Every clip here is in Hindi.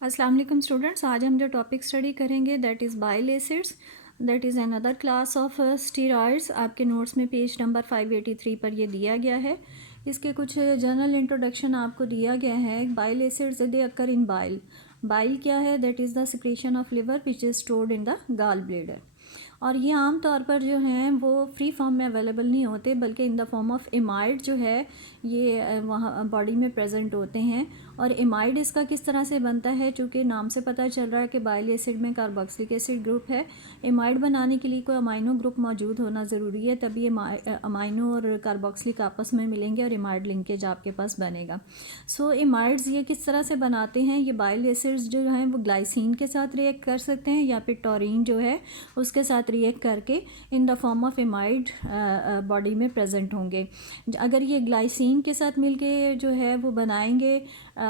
अस्सलाम वालेकुम स्टूडेंट्स, आज हम जो टॉपिक स्टडी करेंगे that is bile acids, that is another class of steroids. आपके नोट्स में पेज नंबर 583 पर ये दिया गया है। इसके कुछ जनरल इंट्रोडक्शन आपको दिया गया है। Bile acids they occur in bile. Bile क्या है? That is the secretion of liver which is stored in the gall bladder. और ये आम तौर पर जो हैं वो फ्री फॉर्म में अवेलेबल नहीं होते, बल्कि इन द फॉर्म ऑफ एमाइड जो है ये वहाँ बॉडी में प्रेजेंट होते हैं। और एमाइड इसका किस तरह से बनता है? चूँकि नाम से पता चल रहा है कि बाइल एसिड में कार्बोक्सिलिक एसिड ग्रुप है। एमाइड बनाने के लिए कोई अमाइनो ग्रुप मौजूद होना ज़रूरी है, तभी अमाइनो और कार्बोक्सिलिक आपस में मिलेंगे और एमाइड लिंकेज आपके पास बनेगा। सो एमाइड्स ये किस तरह से बनाते हैं? ये बाइल एसिड्स जो हैं वो ग्लाइसिन के साथ रिएक्ट कर सकते हैं या फिर टॉरिन जो है उसके साथ रिएक्ट करके इन the form of amide body में प्रेजेंट होंगे। अगर ये ग्लाइसिन के साथ मिलके जो है वो बनाएंगे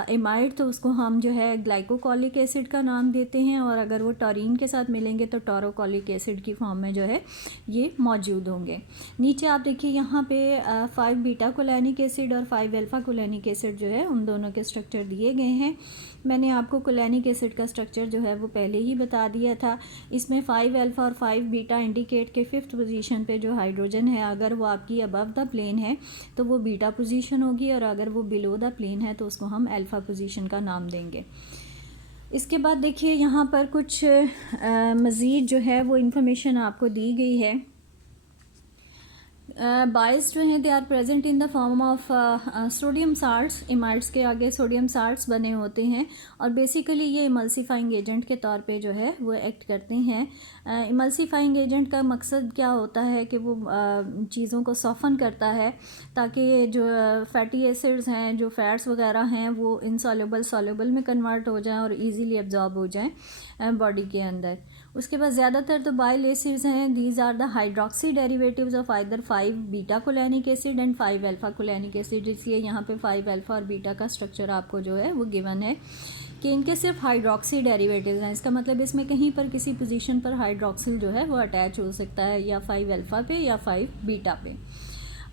एमाइड, तो उसको हम जो है ग्लाइकोकॉलिक एसिड का नाम देते हैं। और अगर वो टॉरिन के साथ मिलेंगे तो टोरोकॉलिक एसिड की फॉर्म में जो है ये मौजूद होंगे। नीचे आप देखिए यहाँ पे 5 बीटा कोलैनिक एसिड और 5 अल्फ़ा कोलैनिक एसिड जो है उन दोनों के स्ट्रक्चर दिए गए हैं। मैंने आपको कोलैनिक एसिड का स्ट्रक्चर जो है वो पहले ही बता दिया था। इसमें 5 अल्फ़ा और 5 बीटा इंडिकेट के 5th पोजीशन पे जो हाइड्रोजन है, अगर वो आपकी अबव द प्लेन है तो वो बीटा पोजीशन होगी, और अगर वो बिलो द प्लेन है तो उसको हम अल्फ़ा पोजीशन का नाम देंगे। इसके बाद देखिए यहाँ पर कुछ मज़ीद जो है वो इन्फॉर्मेशन आपको दी गई है। बाइल्स जो हैं they are present in the form of sodium salts. Amides के आगे सोडियम साल्ट्स बने होते हैं और बेसिकली ये इमल्सिफाइंग एजेंट के तौर पे जो है वो एक्ट करते हैं। इमल्सिफाइंग एजेंट का मकसद क्या होता है कि वो चीज़ों को सॉफन करता है, ताकि जो फैटी एसिड्स हैं, जो फैट्स वगैरह हैं, वो इनसॉल्युबल सॉल्युबल में कन्वर्ट हो जाएं और इजीली एब्जॉर्ब हो जाएं बॉडी के अंदर। उसके बाद ज़्यादातर तो बाइल एसिड्स हैं, these are the hydroxy derivatives of either 5 beta cholanic acid and 5 alpha cholanic acid. इसलिए यहाँ पे 5 अल्फ़ा और बीटा का स्ट्रक्चर आपको जो है वो गिवन है कि इनके सिर्फ हाइड्रोक्सी डेरिवेटिव्स हैं। इसका मतलब इसमें कहीं पर किसी पोजीशन पर हाइड्रोक्सिल जो है वो अटैच हो सकता है, या 5 अल्फ़ा पे या 5 बीटा पे।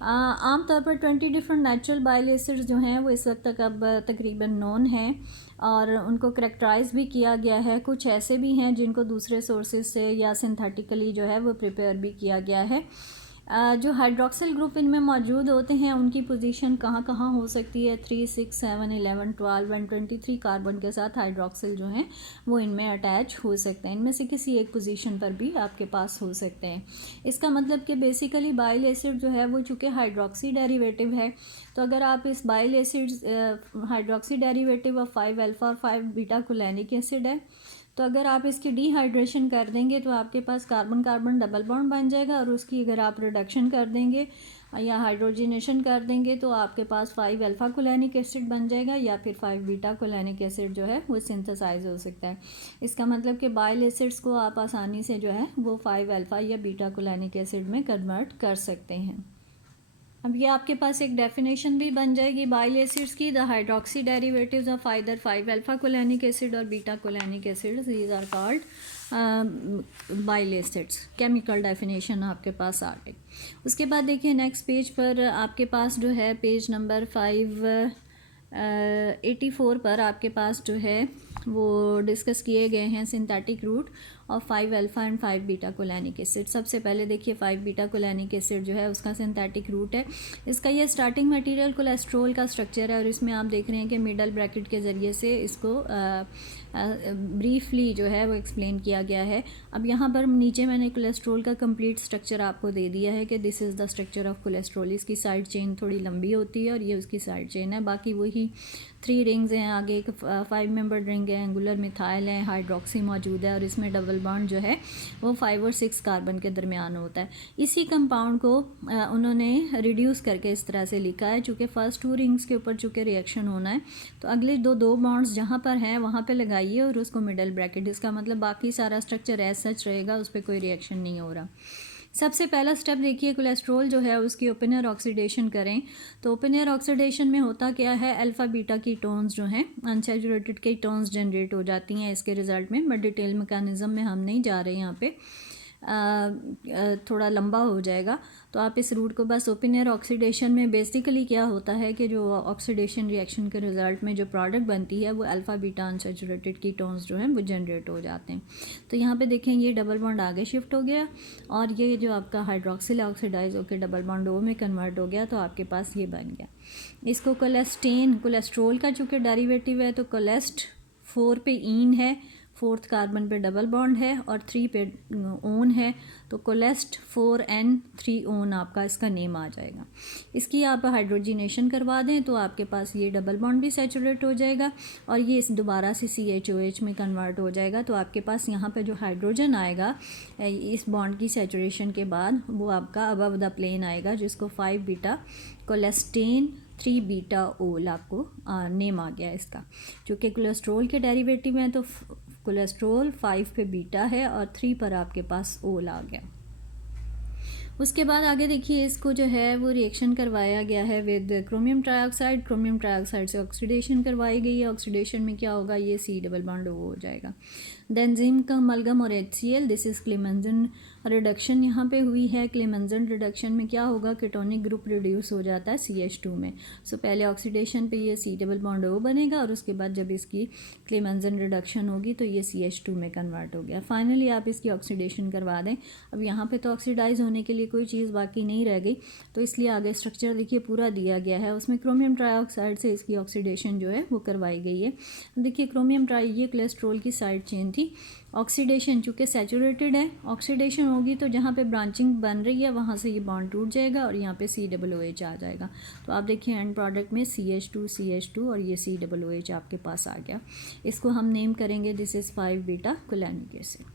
आमतौर पर 20 डिफरेंट नेचुरल बाइल एसिड्स जो हैं वो इस वक्त तक अब तकरीबन नोन हैं और उनको करेक्टराइज भी किया गया है। कुछ ऐसे भी हैं जिनको दूसरे सोर्सेज से या सिंथेटिकली जो है वो प्रिपेयर भी किया गया है। जो हाइड्रोक्सिल ग्रुप इनमें मौजूद होते हैं उनकी पोजीशन कहाँ कहाँ हो सकती है? 3, 6, 7, 11, 12 एंड 23 कार्बन के साथ हाइड्रोक्सिल जो हैं वो इनमें अटैच हो सकते हैं। इनमें से किसी एक पोजीशन पर भी आपके पास हो सकते हैं। इसका मतलब कि बेसिकली बाइल एसिड जो है वो चूँकि हाइड्रोक्सी डेरिवेटिव है, तो अगर आप इस bile acids hydroxy derivative of 5 alpha और 5 बीटा कोलैनिक एसिड है, तो अगर आप इसकी डिहाइड्रेशन कर देंगे तो आपके पास कार्बन कार्बन डबल बॉन्ड बन जाएगा, और उसकी अगर आप रिडक्शन कर देंगे या हाइड्रोजनेशन कर देंगे तो आपके पास 5 अल्फ़ा कोलैनिक एसिड बन जाएगा, या फिर 5 बीटा कोलैनिक एसिड जो है वो सिंथेसाइज हो सकता है। इसका मतलब कि बाइल एसिड्स को आप आसानी से जो है वो 5 अल्फ़ा या बीटा कोलैनिक एसिड में कन्वर्ट कर सकते हैं। अब ये आपके पास एक डेफिनेशन भी बन जाएगी बाइल एसिड्स की। The hydroxy derivatives of either 5 alpha cholanic acid और beta cholanic acids, these are called bile acids. Chemical definition आपके पास आ गई। उसके बाद देखिए नेक्स्ट पेज पर आपके पास जो है पेज नंबर 584 पर आपके पास जो है वो डिस्कस किए गए हैं synthetic route of 5 alpha and 5 beta cholanic acid. सबसे पहले देखिए 5 बीटा कोलैनिक एसिड जो है उसका सिंथेटिक रूट है। इसका ये स्टार्टिंग मटेरियल कोलेस्ट्रॉल का स्ट्रक्चर है, और इसमें आप देख रहे हैं कि मिडल ब्रैकेट के ज़रिए से इसको ब्रीफली जो है वो एक्सप्लेन किया गया है। अब यहाँ पर नीचे मैंने कोलेस्ट्रॉल का कंप्लीट स्ट्रक्चर आपको दे दिया है कि this is the structure of cholesterol. इसकी साइड चेन थोड़ी लंबी होती है और ये उसकी साइड चेन है। बाकी वही 3 रिंग्स हैं, आगे एक 5 मेंबर्ड रिंग है, एंगुलर मिथाइल है, हाइड्रोक्सी मौजूद है, और इसमें डबल बॉन्ड जो है वो 5 और 6 कार्बन के दरमियान होता है। इसी कंपाउंड को उन्होंने रिड्यूस करके इस तरह से लिखा है, चूँकि फर्स्ट 2 रिंग्स के ऊपर चूँकि रिएक्शन होना है तो अगले दो बॉन्ड्स जहाँ पर हैं वहाँ पे लगाइए और उसको मिडल ब्रैकेट। इसका मतलब बाकी सारा स्ट्रक्चर एज सच रहेगा, उस पर कोई रिएक्शन नहीं हो रहा। सबसे पहला स्टेप देखिए, कोलेस्ट्रॉल जो है उसकी ओपन एयर ऑक्सीडेशन करें। तो ओपन एयर ऑक्सीडेशन में होता क्या है? अल्फ़ा बीटा कीटोन्स जो हैं अनसैचुरेटेड कीटोन्स जनरेट हो जाती हैं इसके रिजल्ट में, बट डिटेल मैकेनिज्म में हम नहीं जा रहे यहाँ पे। थोड़ा लंबा हो जाएगा। तो आप इस रूट को बस ओपन एयर ऑक्सीडेशन में बेसिकली क्या होता है कि जो ऑक्सीडेशन रिएक्शन के रिजल्ट में जो प्रोडक्ट बनती है वो अल्फ़ा बीटा अनसैचुरेटेड कीटोन्स जो हैं वो जनरेट हो जाते हैं। तो यहाँ पे देखें ये डबल बॉन्ड आगे शिफ्ट हो गया और ये जो आपका हाइड्रोक्सिल ऑक्सीडाइज होकर डबल बॉन्ड ओ में कन्वर्ट हो गया, तो आपके पास ये बन गया। इसको कोलेस्ट्रोल का चूँकि डेरिवेटिव है तो कोलेस्ट 4 पे ईन है, 4th कार्बन पे डबल बॉन्ड है और 3 पे ओन है, तो कोलेस्ट 4N3 ओन आपका इसका नेम आ जाएगा। इसकी आप हाइड्रोजिनेशन करवा दें तो आपके पास ये डबल बॉन्ड भी सैचुरेट हो जाएगा और ये इस दोबारा से CHOH में कन्वर्ट हो जाएगा। तो आपके पास यहाँ पे जो हाइड्रोजन आएगा इस बॉन्ड की सैचुरेशन के बाद वो आपका अबव द प्लेन आएगा, जिसको 5 बीटा कोलेस्टेन 3 बीटा ओल आपको नेम आ गया इसका। चूँकि कोलेस्ट्रोल के डेरिवेटिव हैं तो कोलेस्ट्रोल 5 पे बीटा है और 3 पर आपके पास ओल आ गया। उसके बाद आगे देखिए इसको जो है वो रिएक्शन करवाया गया है with chromium trioxide. Chromium trioxide से ऑक्सीडेशन करवाई गई है। ऑक्सीडेशन में क्या होगा, ये C डबल बॉन्ड O हो जाएगा। देन जिंक का अमलगम और HCl, दिस इज़ क्लेमेंजन रिडक्शन यहाँ पे हुई है। क्लेमेंजन रिडक्शन में क्या होगा, कीटोनिक ग्रुप रिड्यूस हो जाता है CH2 में। सो पहले ऑक्सीडेशन पे ये C डबल बॉन्ड O बनेगा और उसके बाद जब इसकी क्लेमेंजन रिडक्शन होगी तो ये CH2 में कन्वर्ट हो गया। फाइनली आप इसकी ऑक्सीडेशन करवा दें। अब यहाँ पे तो ऑक्सीडाइज होने के लिए कोई चीज़ बाकी नहीं रह गई, तो इसलिए आगे स्ट्रक्चर देखिए पूरा दिया गया है। उसमें क्रोमियम ट्राइऑक्साइड से इसकी ऑक्सीडेशन जो है वो करवाई गई है। देखिए क्रोमियम ट्राई ये कोलेस्ट्रोल की साइड चेन थी। ऑक्सीडेशन चूँकि सैचुरेटेड है, ऑक्सीडेशन होगी तो जहाँ पे ब्रांचिंग बन रही है वहाँ से ये बॉन्ड टूट जाएगा और यहाँ पे COOH आ जाएगा। तो आप देखिए एंड प्रोडक्ट में CH2 और ये COOH आपके पास आ गया। इसको हम नेम करेंगे this is 5 beta cholanic acid.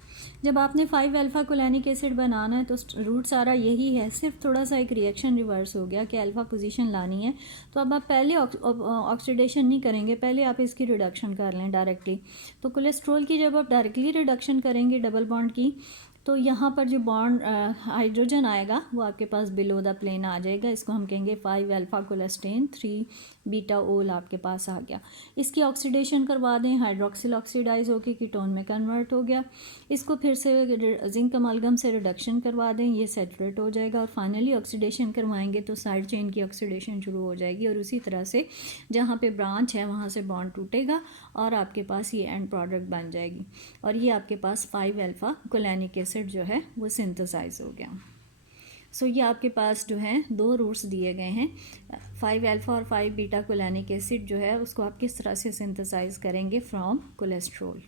जब आपने 5 अल्फ़ा कोलैनिक एसिड बनाना है तो रूट सारा यही है, सिर्फ थोड़ा सा एक रिएक्शन रिवर्स हो गया कि अल्फ़ा पोजीशन लानी है। तो अब आप पहले ऑक्सीडेशन नहीं करेंगे, पहले आप इसकी रिडक्शन कर लें डायरेक्टली। तो कोलेस्ट्रोल की जब आप डायरेक्टली रिडक्शन करेंगे डबल बॉन्ड की, तो यहाँ पर जो बॉन्ड हाइड्रोजन आएगा वो आपके पास बिलो द प्लेन आ जाएगा। इसको हम कहेंगे 5 अल्फ़ा कोलेस्टेन 3 बीटा ओल आपके पास आ गया। इसकी ऑक्सीडेशन करवा दें, हाइड्रोक्सिल ऑक्सीडाइज होकर कीटोन में कन्वर्ट हो गया। इसको फिर से जिंक अमलगम से रिडक्शन करवा दें, ये सेचुरेट हो जाएगा और फाइनली ऑक्सीडेशन करवाएंगे तो साइड चेन की ऑक्सीडेशन शुरू हो जाएगी और उसी तरह से जहाँ पे ब्रांच है वहाँ से बॉन्ड टूटेगा और आपके पास ये एंड प्रोडक्ट बन जाएगी और ये आपके पास 5 अल्फ़ा कोलैनिक एसिड जो है वो सिंथेसाइज हो गया। सो ये आपके पास जो है 2 रूट्स दिए गए हैं। 5 अल्फ़ा और 5 बीटा कोलैनिक एसिड जो है उसको आप किस तरह से सिंथेसाइज करेंगे फ्रॉम कोलेस्ट्रोल।